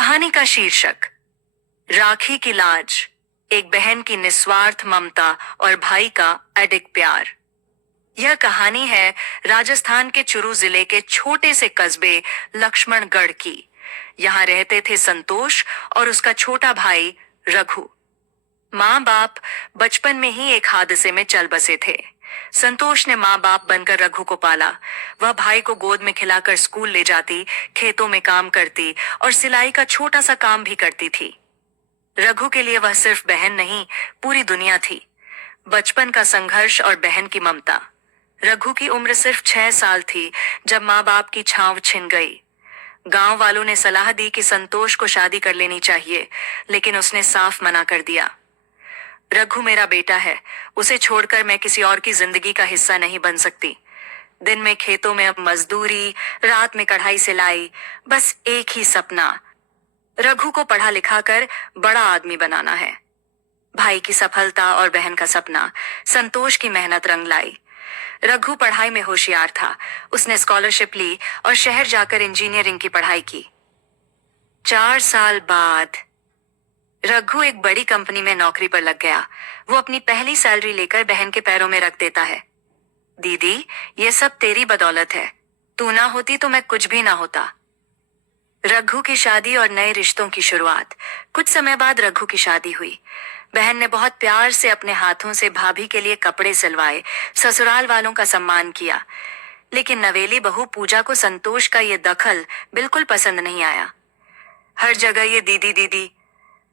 कहानी का शीर्षक राखी की लाज, एक बहन की निस्वार्थ ममता और भाई का अडिग प्यार। यह कहानी है राजस्थान के चुरू जिले के छोटे से कस्बे लक्ष्मणगढ़ की। यहाँ रहते थे संतोष और उसका छोटा भाई रघु। माँ बाप बचपन में ही एक हादसे में चल बसे थे। संतोष ने माँ बाप बनकर रघु को पाला। वह भाई को गोद में खिलाकर स्कूल ले जाती, खेतों में काम करती और सिलाई का छोटा सा काम भी करती थी। रघु के लिए वह सिर्फ बहन नहीं, पूरी दुनिया थी। बचपन का संघर्ष और बहन की ममता। रघु की उम्र सिर्फ 6 साल थी जब माँ बाप की छांव छिन गई। गांव वालों ने सलाह दी कि संतोष को शादी कर लेनी चाहिए, लेकिन उसने साफ मना कर दिया। रघु मेरा बेटा है, उसे छोड़कर मैं किसी और की जिंदगी का हिस्सा नहीं बन सकती। दिन में खेतों में अब मजदूरी, रात में कढ़ाई सिलाई, बस एक ही सपना, रघु को पढ़ा लिखा कर बड़ा आदमी बनाना है। भाई की सफलता और बहन का सपना, संतोष की मेहनत रंग लाई। रघु पढ़ाई में होशियार था। उसने स्कॉलरशिप ली और शहर जाकर इंजीनियरिंग की पढ़ाई की। 4 साल बाद रघु एक बड़ी कंपनी में नौकरी पर लग गया। वो अपनी पहली सैलरी लेकर बहन के पैरों में रख देता है। दीदी, ये सब तेरी बदौलत है। तू ना होती तो मैं कुछ भी ना होता। रघु की शादी और नए रिश्तों की शुरुआत। कुछ समय बाद रघु की शादी हुई। बहन ने बहुत प्यार से अपने हाथों से भाभी के लिए कपड़े सिलवाए, ससुराल वालों का सम्मान किया। लेकिन नवेली बहू पूजा को संतोष का ये दखल बिल्कुल पसंद नहीं आया। हर जगह ये दीदी दीदी।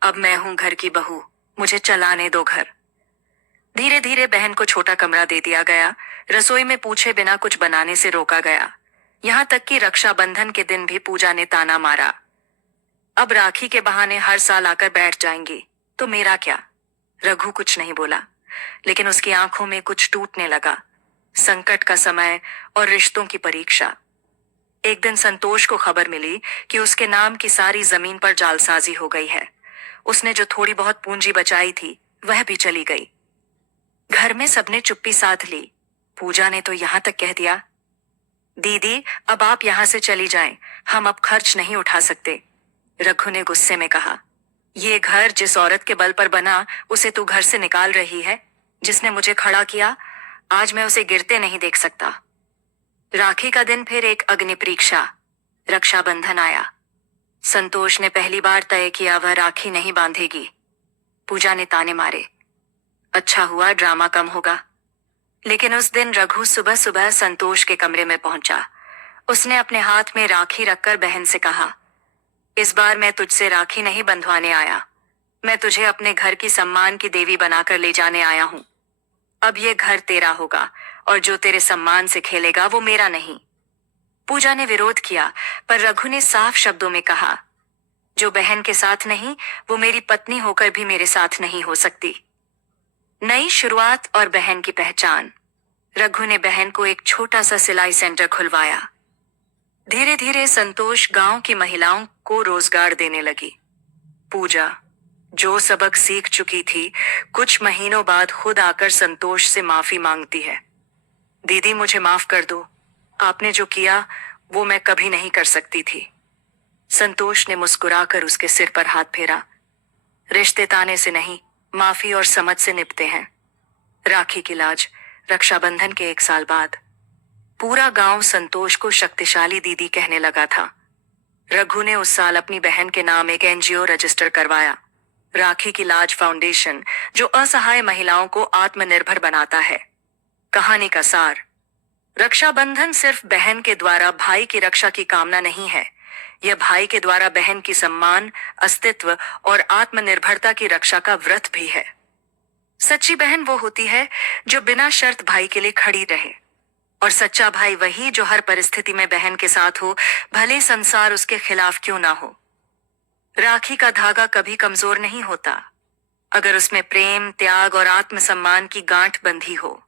अब मैं हूं घर की बहू, मुझे चलाने दो घर। धीरे धीरे बहन को छोटा कमरा दे दिया गया। रसोई में पूछे बिना कुछ बनाने से रोका गया। यहाँ तक कि रक्षाबंधन के दिन भी पूजा ने ताना मारा। अब राखी के बहाने हर साल आकर बैठ जाएंगी, तो मेरा क्या? रघु कुछ नहीं बोला, लेकिन उसकी आंखों में कुछ टूटने लगा। संकट का समय और रिश्तों की परीक्षा। एक दिन संतोष को खबर मिली कि उसके नाम की सारी जमीन पर जालसाजी हो गई है। उसने जो थोड़ी बहुत पूंजी बचाई थी, वह भी चली गई। घर में सबने चुप्पी साध ली। पूजा ने तो यहां तक कह दिया, दीदी अब आप यहां से चली जाएं, हम अब खर्च नहीं उठा सकते। रघु ने गुस्से में कहा, ये घर जिस औरत के बल पर बना, उसे तू घर से निकाल रही है। जिसने मुझे खड़ा किया, आज मैं उसे गिरते नहीं देख सकता। राखी का दिन फिर एक अग्नि परीक्षा। रक्षाबंधन आया। संतोष ने पहली बार तय किया वह राखी नहीं बांधेगी। पूजा ने ताने मारे, अच्छा हुआ ड्रामा कम होगा। लेकिन उस दिन रघु सुबह सुबह संतोष के कमरे में पहुंचा। उसने अपने हाथ में राखी रखकर बहन से कहा, इस बार मैं तुझसे राखी नहीं बंधवाने आया, मैं तुझे अपने घर की सम्मान की देवी बनाकर ले जाने आया हूं। अब ये घर तेरा होगा और जो तेरे सम्मान से खेलेगा वो मेरा नहीं। पूजा ने विरोध किया, पर रघु ने साफ शब्दों में कहा, जो बहन के साथ नहीं, वो मेरी पत्नी होकर भी मेरे साथ नहीं हो सकती। नई शुरुआत और बहन की पहचान। रघु ने बहन को एक छोटा सा सिलाई सेंटर खुलवाया। धीरे धीरे संतोष गांव की महिलाओं को रोजगार देने लगी। पूजा, जो सबक सीख चुकी थी, कुछ महीनों बाद खुद आकर संतोष से माफी मांगती है। दीदी मुझे माफ कर दो, आपने जो किया वो मैं कभी नहीं कर सकती थी। संतोष ने मुस्कुराकर उसके सिर पर हाथ फेरा। रिश्ते ताने से नहीं, माफी और समझ से निपटे हैं। राखी की लाज। रक्षाबंधन के 1 साल बाद पूरा गांव संतोष को शक्तिशाली दीदी कहने लगा था। रघु ने उस साल अपनी बहन के नाम एक एनजीओ रजिस्टर करवाया, राखी की लाज फाउंडेशन, जो असहाय महिलाओं को आत्मनिर्भर बनाता है। कहानी का सार। रक्षाबंधन सिर्फ बहन के द्वारा भाई की रक्षा की कामना नहीं है, यह भाई के द्वारा बहन की सम्मान, अस्तित्व और आत्मनिर्भरता की रक्षा का व्रत भी है। सच्ची बहन वो होती है जो बिना शर्त भाई के लिए खड़ी रहे, और सच्चा भाई वही जो हर परिस्थिति में बहन के साथ हो, भले संसार उसके खिलाफ क्यों ना हो। राखी का धागा कभी कमजोर नहीं होता, अगर उसमें प्रेम, त्याग और आत्मसम्मान की गांठ बंधी हो।